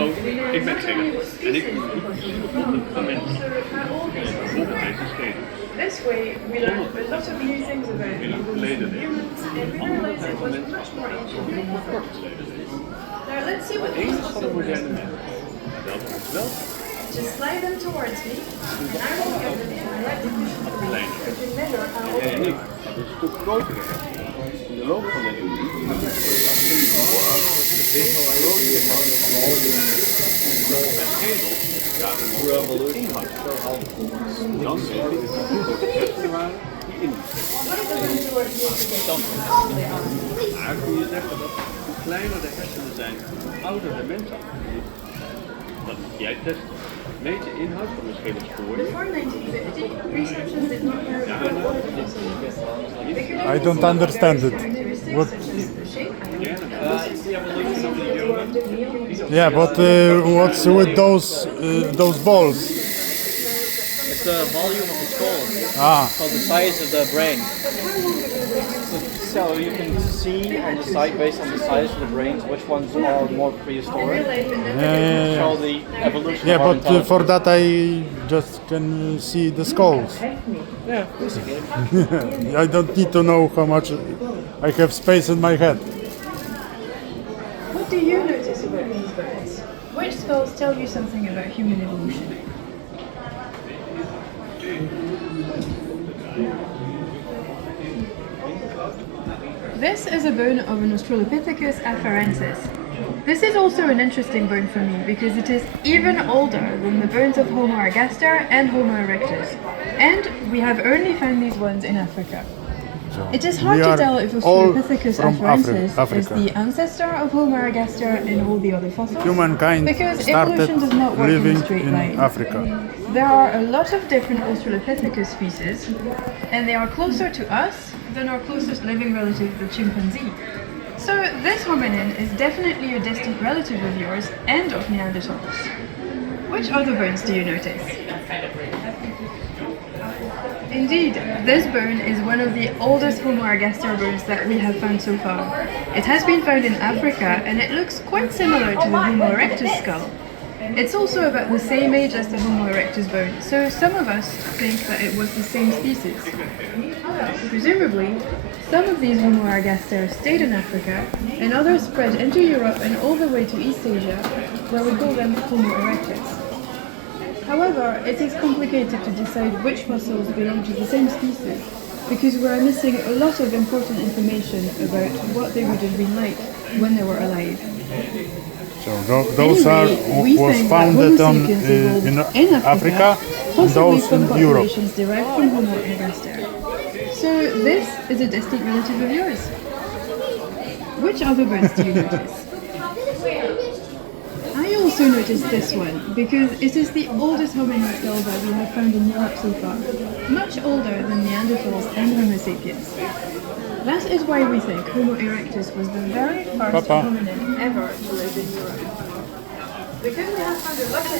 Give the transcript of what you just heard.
Oh, ik ben Singer. En ik ben van mensen. This way, we learn a lot of new things about humans, and we realize it was much more ancient than we thought. Now let's see what these fossil bones are. Just slide them towards me, and I will give them an electric machine to measure how old they are. Dat is een stuk groter geweest. In de loop van de eeuw dan zie je dat waren die in. Maar kun je zeggen dat hoe kleiner de hersenen zijn, hoe ouder de mens is. Dat moet jij testen. Meet de inhoud van de schedelsporen. Before 1950, researchers did not know about all the fossils. I don't understand it. What? Yeah, but what's with those balls? It's the volume of the skull. Ah, So the size of the brain. So you can see on the side, based on the size of the brains, which ones are more prehistoric. yeah. So the evolution Yeah, of our but intelligence. for that I just can see the skulls. Yeah, basically. I don't need to know how much I have space in my head. What do you notice about these bones? Which skulls tell you something about human evolution? This is a bone of an Australopithecus afarensis. This is also an interesting bone for me because it is even older than the bones of Homo ergaster and Homo erectus. And we have only found these ones in Africa. So It is hard we to are tell if all Australopithecus from afarensis is Africa. the ancestor of Homo ergaster and all the other fossils. Humankind because started evolution does not work in living a straight in line. Africa. There are a lot of different Australopithecus species, and they are closer to us than our closest living relative, the chimpanzee. So this hominin is definitely a distant relative of yours and of Neanderthals. Which other bones do you notice? Indeed, this bone is one of the oldest Homo ergaster bones that we have found so far. It has been found in Africa and it looks quite similar to the Homo erectus skull. It's also about the same age as the Homo erectus bone, so some of us think that it was the same species. Presumably, some of these Homo ergaster stayed in Africa and others spread into Europe and all the way to East Asia, where we call them Homo erectus. However, it is complicated to decide which fossils belong to the same species, because we are missing a lot of important information about what they would have been like when they were alive. So those Anyway, we was think that founded Homo on sapiens evolved in Africa, and possibly those from in Europe. populations derived from Homo ergaster. So this is a distant relative of yours. Which other bones do you notice? I also noticed this one because it is the oldest hominin skull that we have found in Europe so far, much older than Neanderthals and Homo sapiens. That is why we think Homo erectus was the very first Papa. hominin ever to live in Europe. Because we have found a lot of